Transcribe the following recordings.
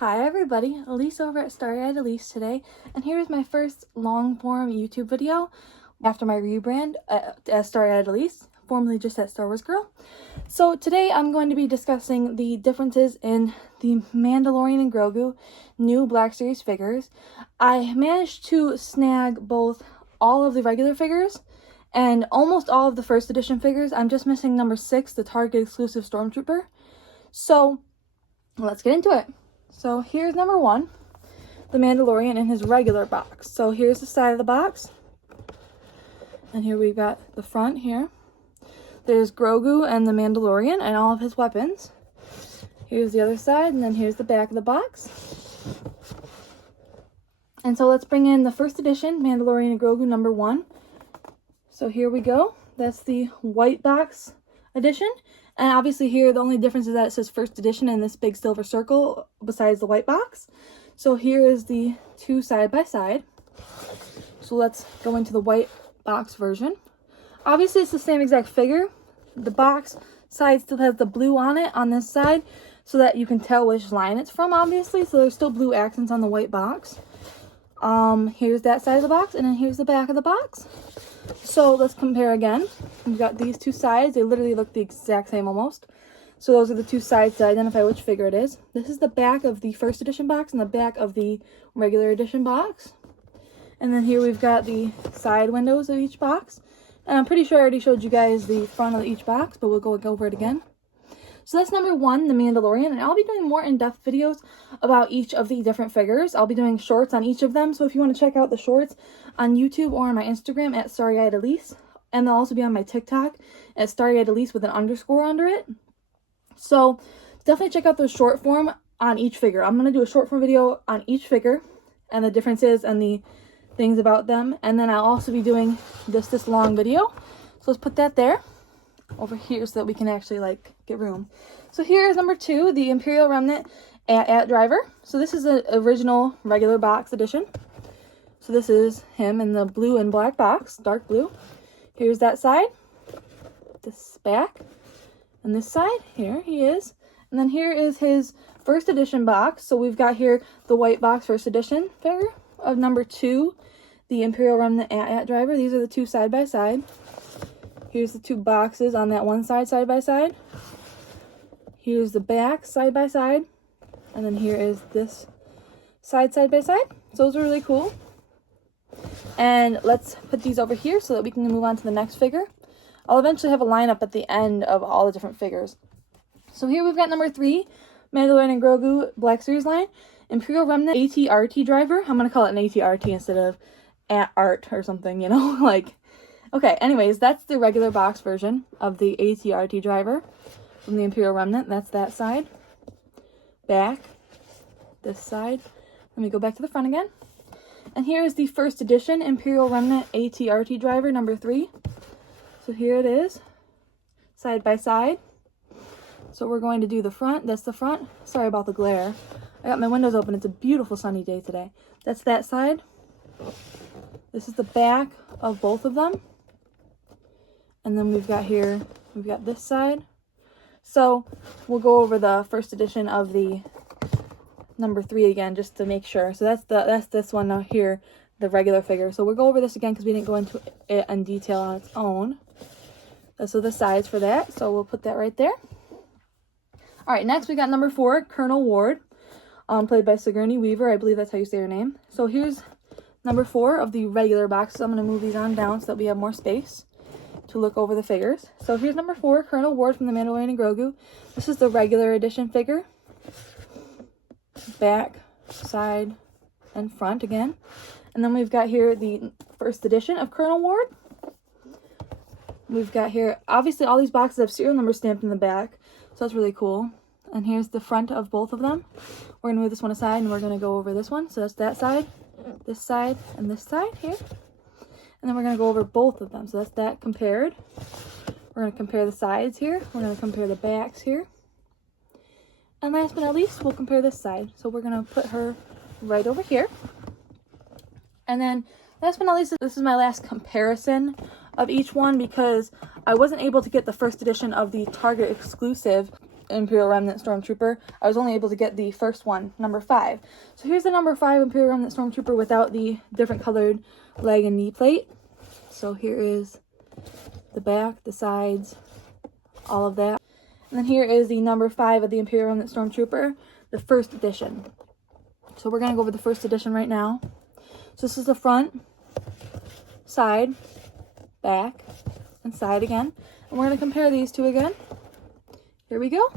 Hi everybody, Elise over at Starry-Eyed Elise today, and here's my first long-form YouTube video after my rebrand as Starry-Eyed Elise, formerly just at Star Wars Girl. So today I'm going to be discussing the differences in the Mandalorian and Grogu new Black Series figures. I managed to snag both all of the regular figures and almost all of the first edition figures. I'm just missing number 6, the Target exclusive Stormtrooper. So let's get into it. So here's number 1, the Mandalorian in his regular box. So here's the side of the box. And here we've got the front here. There's Grogu and the Mandalorian and all of his weapons. Here's the other side, and then here's the back of the box. And so let's bring in the first edition, Mandalorian and Grogu number 1. So here we go. That's the white box edition. And obviously here, the only difference is that it says first edition in this big silver circle besides the white box. So here is the two side by side. So let's go into the white box version. Obviously it's the same exact figure. The box side still has the blue on it on this side so that you can tell which line it's from, obviously. So there's still blue accents on the white box. Here's that side of the box, and then here's the back of the box. So let's compare again. We've got these two sides. They literally look the exact same almost. So those are the two sides to identify which figure it is. This is the back of the first edition box and the back of the regular edition box. And then here we've got the side windows of each box. And I'm pretty sure I already showed you guys the front of each box, but we'll go over it again. So that's number 1, the Mandalorian, and I'll be doing more in-depth videos about each of the different figures. I'll be doing shorts on each of them, so if you want to check out the shorts on YouTube or on my Instagram at Starry-Eyed Elise, and they'll also be on my TikTok at Starry-Eyed Elise with an underscore under it. So definitely check out those short form on each figure. I'm going to do a short form video on each figure and the differences and the things about them, and then I'll also be doing this long video. So let's put that there over here so that we can actually get room. So here is number 2, the Imperial Remnant at Driver. So this is an original regular box edition. So this is him in the blue and black box, dark blue. Here's that side, this back, and this side, here he is. And then here is his first edition box. So we've got here the white box first edition figure of number 2, the Imperial Remnant at Driver. These are the two side by side. Here's the two boxes on that one side, side by side. Here's the back, side by side. And then here is this side, side by side. So those are really cool. And let's put these over here so that we can move on to the next figure. I'll eventually have a lineup at the end of all the different figures. So here we've got number 3, Mandalorian and Grogu Black Series line. Imperial Remnant ATRT Driver. I'm going to call it an ATRT instead of at art or something, you know, Okay, anyways, that's the regular box version of the ATRT Driver from the Imperial Remnant. That's that side. Back. This side. Let me go back to the front again. And here is the first edition Imperial Remnant ATRT Driver number 3. So here it is. Side by side. So we're going to do the front. That's the front. Sorry about the glare. I got my windows open. It's a beautiful sunny day today. That's that side. This is the back of both of them. And then we've got this side. So we'll go over the first edition of the number 3 again just to make sure. So that's this one now here, the regular figure. So we'll go over this again because we didn't go into it in detail on its own. So the sides for that. So we'll put that right there. All right, next we got number 4, Colonel Ward, played by Sigourney Weaver. I believe that's how you say her name. So here's number 4 of the regular box. So I'm going to move these on down so that we have more space to look over the figures. So here's number 4, Colonel Ward from the Mandalorian and Grogu. This is the regular edition figure. Back, side, and front again. And then we've got here the first edition of Colonel Ward. We've got here, obviously all these boxes have serial numbers stamped in the back, so that's really cool. And here's the front of both of them. We're going to move this one aside and we're going to go over this one. So that's that side, and this side here. And then we're going to go over both of them. So that's that compared. We're going to compare the sides here. We're going to compare the backs here. And last but not least, we'll compare this side. So we're going to put her right over here. And then last but not least, this is my last comparison of each one because I wasn't able to get the first edition of the Target exclusive Imperial Remnant Stormtrooper. I was only able to get the first one, number 5. So here's the number 5 Imperial Remnant Stormtrooper without the different colored leg and knee plate. So here is the back, the sides, all of that. And then here is the number 5 of the Imperial Remnant Stormtrooper, the first edition. So we're going to go over the first edition right now. So this is the front, side, back, and side again. And we're going to compare these two again. Here we go.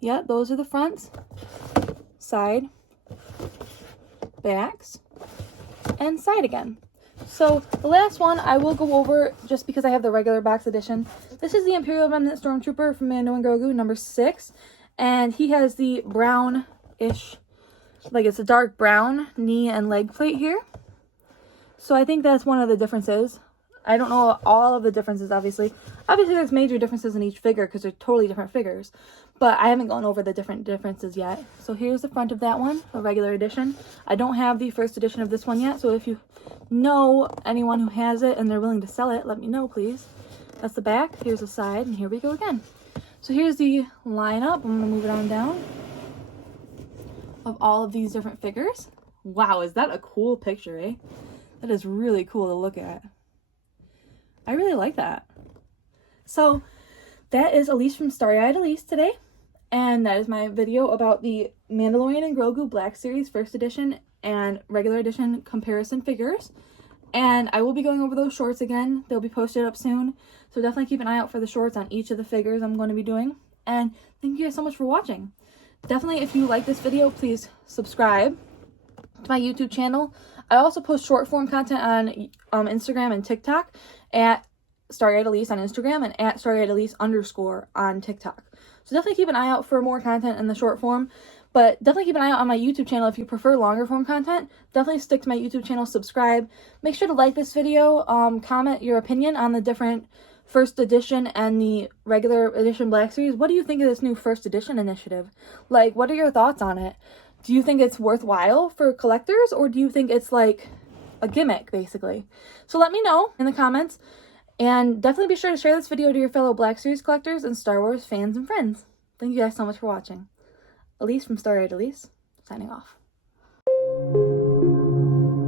Yeah, those are the fronts, side, backs, and side again. So the last one I will go over just because I have the regular box edition. This is the Imperial Remnant Stormtrooper from Mandalorian Grogu, number 6. And he has the brown-ish, like it's a dark brown knee and leg plate here. So I think that's one of the differences. I don't know all of the differences, obviously. Obviously, there's major differences in each figure because they're totally different figures. But I haven't gone over the different differences yet. So here's the front of that one, a regular edition. I don't have the first edition of this one yet. So if you know anyone who has it and they're willing to sell it, let me know, please. That's the back. Here's the side. And here we go again. So here's the lineup. I'm going to move it on down of all of these different figures. Wow, is that a cool picture, eh? That is really cool to look at. I really like that. So that is Elise from Starry-Eyed Elise today. And that is my video about the Mandalorian and Grogu Black Series First Edition and Regular Edition comparison figures. And I will be going over those shorts again. They'll be posted up soon. So definitely keep an eye out for the shorts on each of the figures I'm going to be doing. And thank you guys so much for watching. Definitely, if you like this video, please subscribe to my YouTube channel. I also post short form content on Instagram and TikTok at Starry-Eyed Elise on Instagram and at Starry-Eyed Elise _ on TikTok. So definitely keep an eye out for more content in the short form. But definitely keep an eye out on my YouTube channel if you prefer longer form content. Definitely stick to my YouTube channel, subscribe. Make sure to like this video, comment your opinion on the different first edition and the regular edition Black Series. What do you think of this new first edition initiative? Like, what are your thoughts on it? Do you think it's worthwhile for collectors, or do you think it's like a gimmick, basically? So let me know in the comments, and definitely be sure to share this video to your fellow Black Series collectors and Star Wars fans and friends. Thank you guys so much for watching. Elise from Starry-Eyed Elise, signing off.